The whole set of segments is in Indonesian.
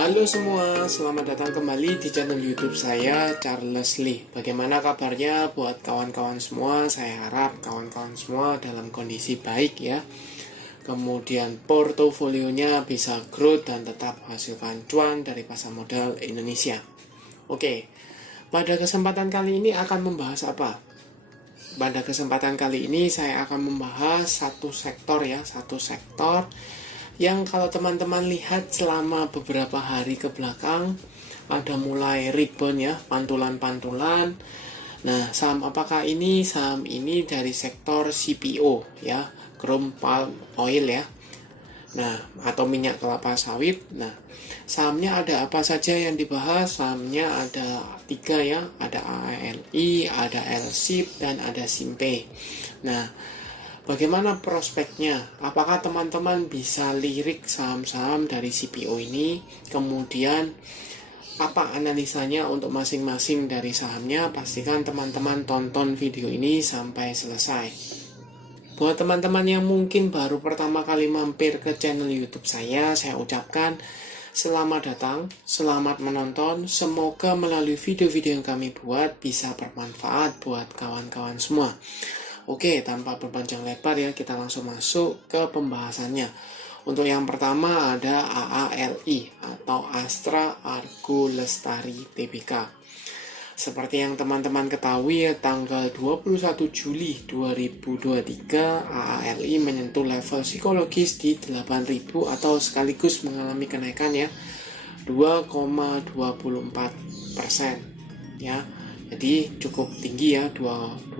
Halo semua, selamat datang kembali di channel YouTube saya, Charles Lee. Bagaimana kabarnya buat kawan-kawan semua? Saya harap kawan-kawan semua dalam kondisi baik ya. Kemudian portofolionya bisa growth dan tetap hasilkan cuan dari pasar modal Indonesia. Oke, pada kesempatan kali ini akan membahas apa? Pada kesempatan kali ini saya akan membahas satu sektor yang kalau teman-teman lihat selama beberapa hari ke belakang ada mulai rebound ya, pantulan-pantulan. Nah, saham apakah ini? Saham ini dari sektor CPO ya, crude palm oil ya. Nah, atau minyak kelapa sawit. Nah, sahamnya ada apa saja yang dibahas? Sahamnya ada 3 ya, ada ALI, ada LSIP, dan ada SIMPE. Nah, bagaimana prospeknya? Apakah teman-teman bisa lirik saham-saham dari CPO ini? Kemudian apa analisanya untuk masing-masing dari sahamnya? Pastikan teman-teman tonton video ini sampai selesai. Buat teman-teman yang mungkin baru pertama kali mampir ke channel YouTube saya ucapkan selamat datang, selamat menonton. Semoga melalui video-video yang kami buat bisa bermanfaat buat kawan-kawan semua. Oke, tanpa berpanjang lebar ya, kita langsung masuk ke pembahasannya. Untuk yang pertama ada AALI atau Astra Argo Lestari Tbk. Seperti yang teman-teman ketahui ya, tanggal 21 Juli 2023 AALI menyentuh level psikologis di 8.000 atau sekaligus mengalami kenaikan ya 2,24% ya. Jadi cukup tinggi ya, 2%.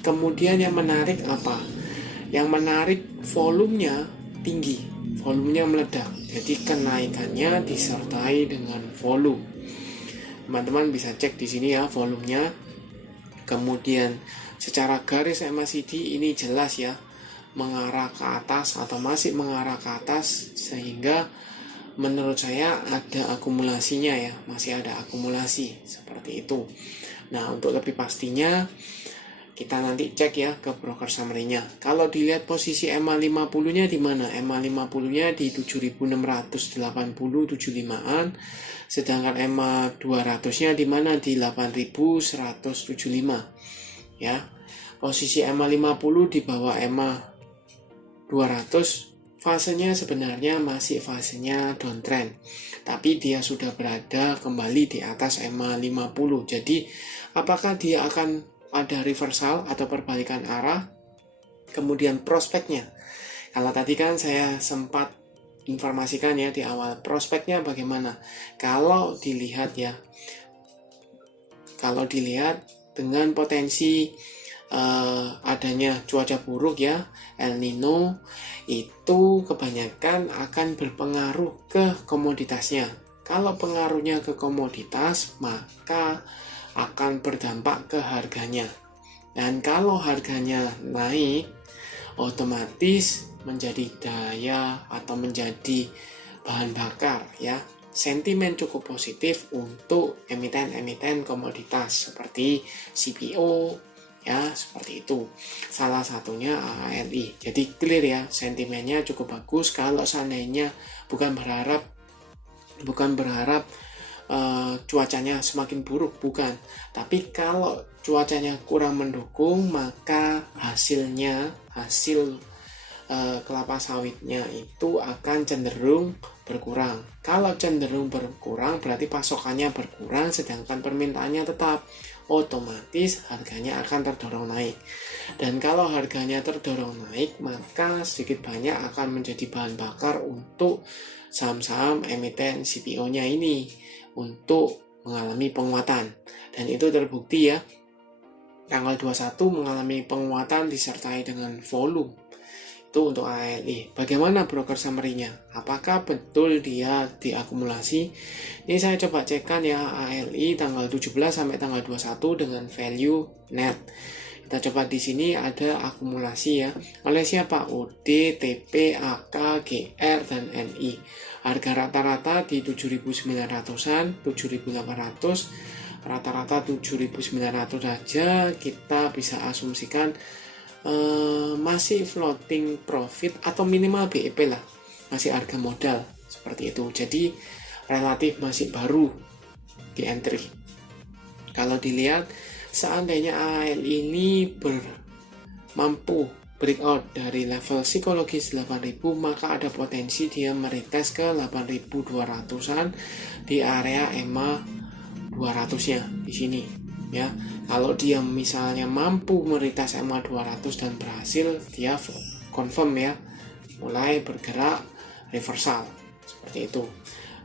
Kemudian yang menarik apa? Yang menarik volumenya tinggi, volumenya meledak. Jadi kenaikannya disertai dengan volume. Teman-teman bisa cek di sini ya volumenya. Kemudian secara garis MACD ini jelas ya mengarah ke atas atau masih mengarah ke atas, sehingga menurut saya ada akumulasinya ya, masih ada akumulasi seperti itu. Nah, untuk lebih pastinya kita nanti cek ya ke broker summary-nya. Kalau dilihat posisi MA50-nya di mana? MA50-nya di 7.680 75-an. Sedangkan MA200-nya di mana? Di 8.175. Ya. Posisi MA50 di bawah MA200, fasenya sebenarnya masih fasenya downtrend. Tapi dia sudah berada kembali di atas MA50. Jadi, apakah dia akan ada reversal atau perbalikan arah? Kemudian prospeknya, kalau tadi kan saya sempat informasikan ya di awal, prospeknya bagaimana? Kalau dilihat dengan potensi adanya cuaca buruk ya, El Nino, itu kebanyakan akan berpengaruh ke komoditasnya. Kalau pengaruhnya ke komoditas, maka akan berdampak ke harganya. Dan kalau harganya naik, otomatis menjadi daya atau menjadi bahan bakar ya. Sentimen cukup positif untuk emiten-emiten komoditas seperti CPO ya, seperti itu. Salah satunya AALI. Jadi clear ya, sentimennya cukup bagus. Kalau seandainya bukan berharap cuacanya semakin buruk, bukan. Tapi kalau cuacanya kurang mendukung, maka hasil kelapa sawitnya itu akan cenderung berkurang. Kalau cenderung berkurang berarti pasokannya berkurang, sedangkan permintaannya tetap, otomatis harganya akan terdorong naik. Dan kalau harganya terdorong naik, maka sedikit banyak akan menjadi bahan bakar untuk saham-saham emiten CPO-nya ini untuk mengalami penguatan. Dan itu terbukti ya, tanggal 21 mengalami penguatan disertai dengan volume. Itu untuk ALI. Bagaimana broker summary-nya? Apakah betul dia diakumulasi? Ini saya coba cekkan ya, ALI tanggal 17 sampai tanggal 21 dengan value net. Kita coba di sini ada akumulasi ya. Oleh siapa? OD, TP, AK, GR, dan NI. Harga rata-rata di 7.900-an, 7.800, rata-rata 7.900 saja. Kita bisa asumsikan masih floating profit atau minimal BEP lah, masih harga modal seperti itu. Jadi relatif masih baru di entry. Kalau dilihat seandainya AL ini mampu breakout dari level psikologis 8000, maka ada potensi dia meretest ke 8200-an di area EMA 200-nya di sini ya. Kalau dia misalnya mampu meretest EMA 200 dan berhasil, dia confirm ya, mulai bergerak reversal seperti itu.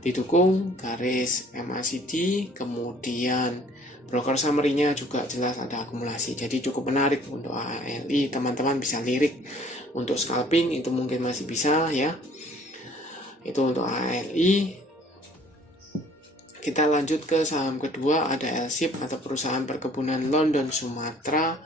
Didukung garis MACD, kemudian broker summary-nya juga jelas ada akumulasi. Jadi cukup menarik untuk ALI, teman-teman bisa lirik. Untuk scalping itu mungkin masih bisa ya. Itu untuk ALI. Kita lanjut ke saham kedua, ada LSIP atau perusahaan perkebunan London Sumatera.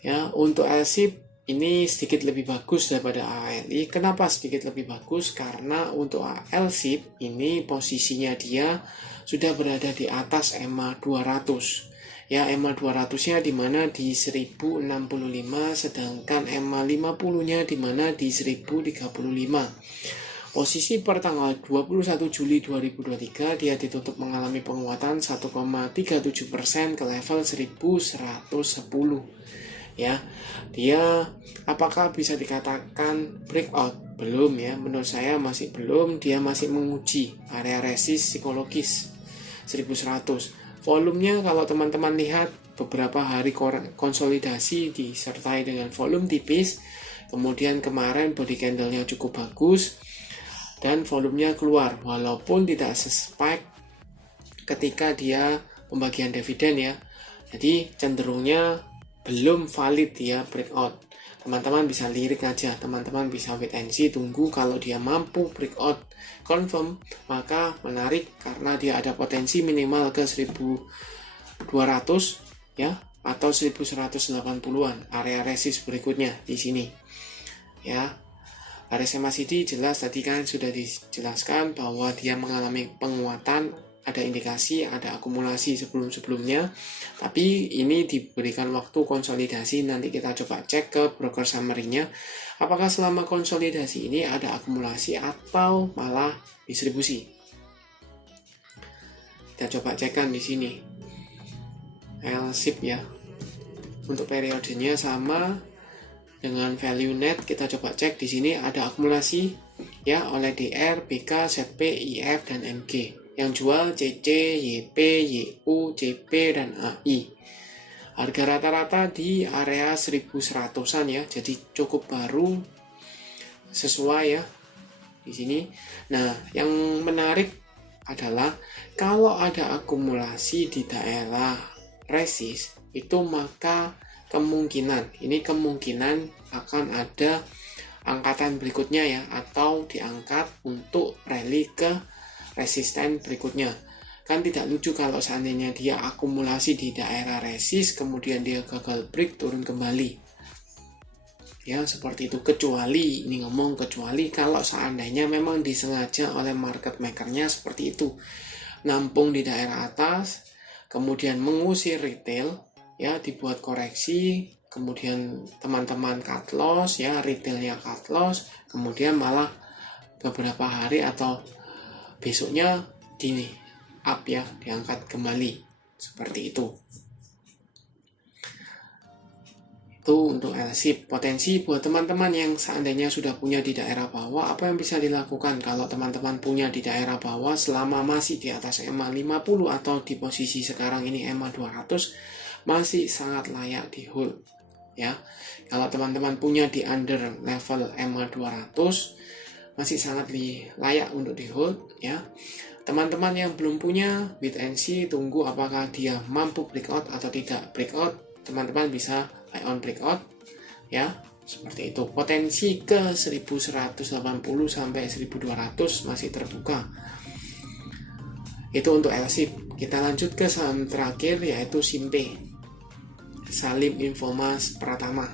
Ya, untuk LSIP ini sedikit lebih bagus daripada ALI. Kenapa sedikit lebih bagus? Karena untuk LSIP ini posisinya dia sudah berada di atas EMA 200. Ya, EMA 200-nya di mana di 1065, sedangkan EMA 50-nya di mana di 1035. Posisi per tanggal 21 Juli 2023 dia ditutup mengalami penguatan 1,37% ke level 1110. Ya, dia apakah bisa dikatakan breakout? Belum ya, menurut saya masih belum. Dia masih menguji area resist psikologis 1100. Volumenya kalau teman-teman lihat beberapa hari konsolidasi disertai dengan volume tipis. Kemudian kemarin body candle-nya cukup bagus dan volumenya keluar walaupun tidak se-spike ketika dia pembagian dividen ya. Jadi cenderungnya belum valid dia breakout. Teman-teman bisa lirik aja, teman-teman bisa wait and see, tunggu. Kalau dia mampu breakout confirm, maka menarik karena dia ada potensi minimal ke 1200 ya, atau 1180-an area resist berikutnya di sini ya. Garis MACD jelas tadi kan sudah dijelaskan bahwa dia mengalami penguatan, ada indikasi, ada akumulasi sebelum-sebelumnya, tapi ini diberikan waktu konsolidasi. Nanti kita coba cek ke broker summary-nya, apakah selama konsolidasi ini ada akumulasi atau malah distribusi. Kita coba cekkan di sini LSIP ya. Untuk periodenya sama dengan value net, kita coba cek di sini ada akumulasi ya oleh DR, BK, ZP, IF dan MG. Yang jual CC, YP, YU, CP, dan AI. Harga rata-rata di area 1100-an ya, jadi cukup baru, sesuai ya di sini. Nah, yang menarik adalah kalau ada akumulasi di daerah resist itu, maka kemungkinan akan ada angkatan berikutnya ya, atau diangkat untuk rally ke resisten berikutnya. Kan tidak lucu kalau seandainya dia akumulasi di daerah resist kemudian dia gagal break turun kembali ya, seperti itu. Kecuali kalau seandainya memang disengaja oleh market makernya seperti itu, nampung di daerah atas kemudian mengusir retail ya, dibuat koreksi, kemudian teman-teman cut loss ya, retailnya cut loss, kemudian malah beberapa hari atau besoknya di up ya, diangkat kembali seperti itu. Itu untuk LSIP. Potensi buat teman-teman yang seandainya sudah punya di daerah bawah, apa yang bisa dilakukan kalau teman-teman punya di daerah bawah selama masih di atas EMA 50 atau di posisi sekarang ini EMA 200, masih sangat layak di hold ya. Kalau teman-teman punya di under level EMA 200, masih sangat layak untuk di hold ya. Teman-teman yang belum punya, wait and see, tunggu apakah dia mampu breakout atau tidak breakout. Teman-teman bisa buy on breakout ya, seperti itu. Potensi ke 1180 sampai 1200 masih terbuka. Itu untuk LSIP. Kita lanjut ke saham terakhir yaitu Simpe, Salim Infomas Pratama.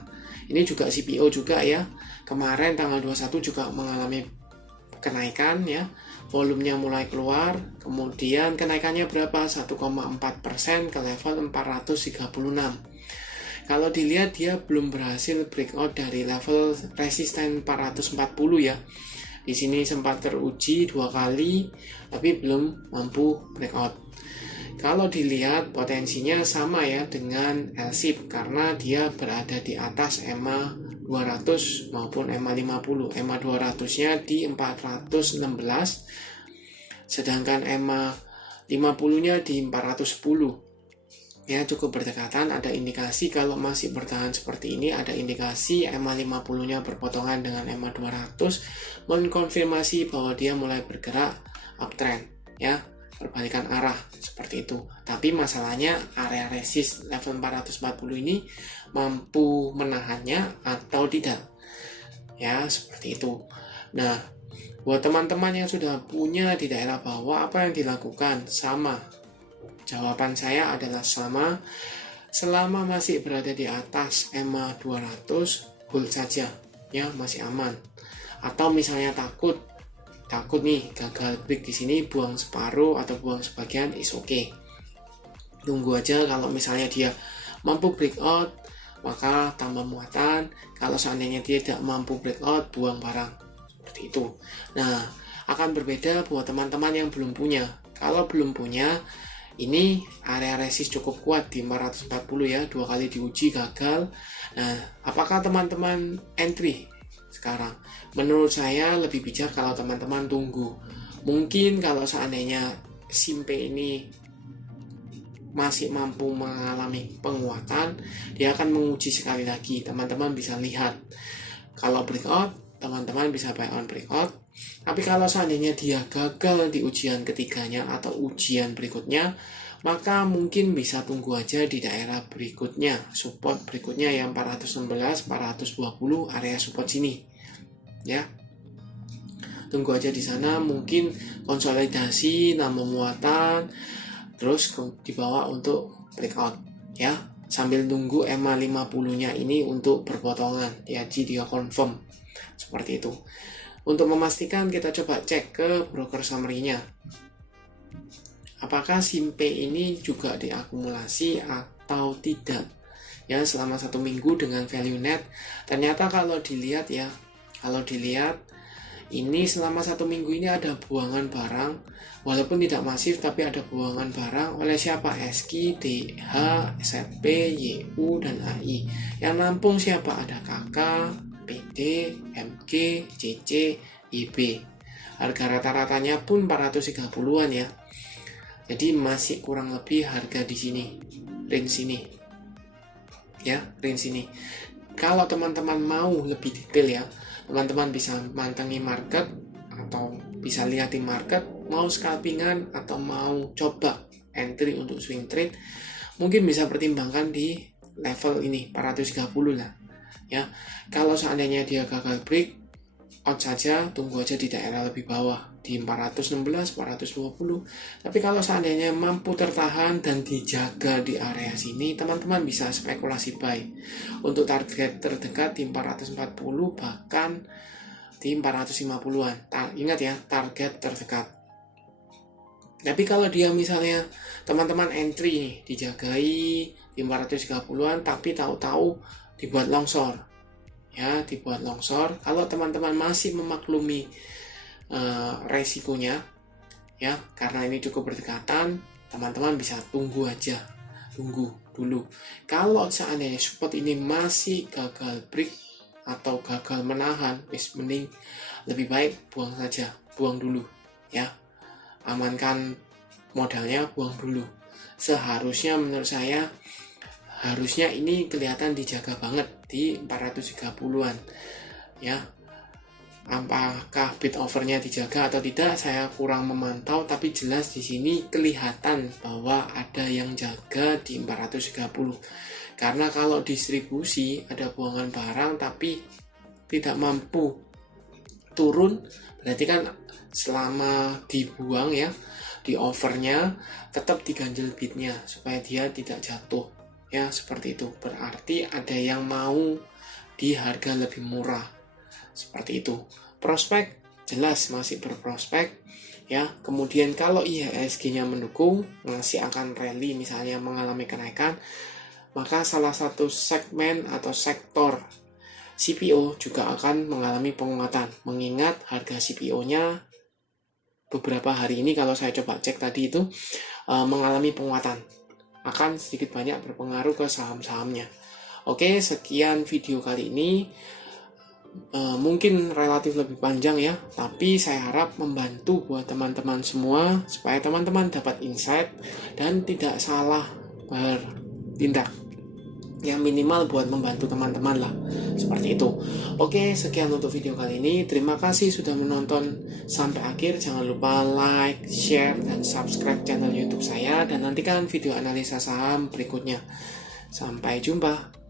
Ini juga CPO juga ya. Kemarin tanggal 21 juga mengalami kenaikan ya. Volumenya mulai keluar. Kemudian kenaikannya berapa? 1,4% ke level 436. Kalau dilihat dia belum berhasil breakout dari level resisten 440 ya. Di sini sempat teruji 2 kali tapi belum mampu breakout. Kalau dilihat potensinya sama ya dengan L-SIP karena dia berada di atas EMA 200 maupun EMA 50. EMA 200-nya di 416, sedangkan EMA 50-nya di 410. Ya, cukup berdekatan. Ada indikasi kalau masih bertahan seperti ini, ada indikasi EMA 50-nya berpotongan dengan EMA 200 mengkonfirmasi bahwa dia mulai bergerak uptrend, ya, perbalikan arah seperti itu. Tapi masalahnya area resist level 440 ini mampu menahannya atau tidak, ya, seperti itu. Nah, buat teman-teman yang sudah punya di daerah bawah, apa yang dilakukan? Sama, jawaban saya adalah selama masih berada di atas EMA 200, hold saja, ya, masih aman. Atau misalnya takut nih gagal break di sini, buang separuh atau buang sebagian, is okay. Tunggu aja, kalau misalnya dia mampu breakout maka tambah muatan, kalau seandainya dia tidak mampu breakout, buang barang, seperti itu. Nah, akan berbeda buat teman-teman yang belum punya. Kalau belum punya, ini area resist cukup kuat di 440 ya, 2 kali diuji gagal. Nah, apakah teman-teman entry sekarang? Menurut saya lebih bijak kalau teman-teman tunggu. Mungkin kalau seandainya SIMPE ini masih mampu mengalami penguatan, dia akan menguji sekali lagi. Teman-teman bisa lihat, kalau breakout, teman-teman bisa buy on breakout. Tapi kalau seandainya dia gagal di ujian ketiganya atau ujian berikutnya, maka mungkin bisa tunggu aja di daerah berikutnya, support berikutnya yang 416, 420, area support sini, ya. Tunggu aja di sana, mungkin konsolidasi, nambah muatan, terus dibawa untuk breakout, ya. Sambil tunggu EMA 50-nya ini untuk berpotongan, ya, dia confirm, seperti itu. Untuk memastikan, kita coba cek ke broker summary-nya. Apakah SIMPE ini juga diakumulasi atau tidak? Ya, selama 1 minggu dengan value net. Ternyata kalau dilihat ya, ini selama 1 minggu ini ada buangan barang. Walaupun tidak masif, tapi ada buangan barang oleh siapa? SKI, DH, SRP, YU, dan AI. Yang nampung siapa? Ada KK, PD, MG, CC, YB. Harga rata-ratanya pun 430-an ya. Jadi masih kurang lebih harga di sini, range sini. Ya, range sini. Kalau teman-teman mau lebih detail ya, teman-teman bisa mantengi market atau bisa lihat di market, mau scalpingan atau mau coba entry untuk swing trade, mungkin bisa pertimbangkan di level ini 430 lah. Ya, kalau seandainya dia gagal break, out saja, tunggu aja di daerah lebih bawah di 416, 420. Tapi kalau seandainya mampu tertahan dan dijaga di area sini, teman-teman bisa spekulasi buy. Untuk target terdekat di 440 bahkan di 450-an. Ingat ya, target terdekat. Tapi kalau dia misalnya teman-teman entry dijagai di 430-an tapi tahu-tahu dibuat longsor, ya, dibuat longsor. Kalau teman-teman masih memaklumi resikonya, ya, karena ini cukup berdekatan, teman-teman bisa tunggu aja, tunggu dulu. Kalau seandainya support ini masih gagal break atau gagal menahan, mending lebih baik buang saja, buang dulu, ya, amankan modalnya, buang dulu. Seharusnya menurut saya harusnya ini kelihatan dijaga banget di 430-an, ya. Apakah bid overnya dijaga atau tidak, saya kurang memantau, tapi jelas di sini kelihatan bahwa ada yang jaga di 430. Karena kalau distribusi ada buangan barang tapi tidak mampu turun, berarti kan selama dibuang ya, di overnya tetap diganjel bidnya supaya dia tidak jatuh. Ya, seperti itu. Berarti ada yang mau di harga lebih murah. Seperti itu. Prospek jelas masih berprospek, ya. Kemudian kalau IHSG-nya mendukung, masih akan rally, misalnya mengalami kenaikan, maka salah satu segmen atau sektor CPO juga akan mengalami penguatan, mengingat harga CPO-nya beberapa hari ini kalau saya coba cek tadi itu mengalami penguatan, akan sedikit banyak berpengaruh ke saham-sahamnya. Oke, sekian video kali ini. Mungkin relatif lebih panjang ya, tapi saya harap membantu buat teman-teman semua supaya teman-teman dapat insight dan tidak salah bertindak. Yang minimal buat membantu teman-teman lah, seperti itu. Oke, sekian untuk video kali ini. Terima kasih sudah menonton sampai akhir. Jangan lupa like, share, dan subscribe channel YouTube saya, dan nantikan video analisa saham berikutnya. Sampai jumpa.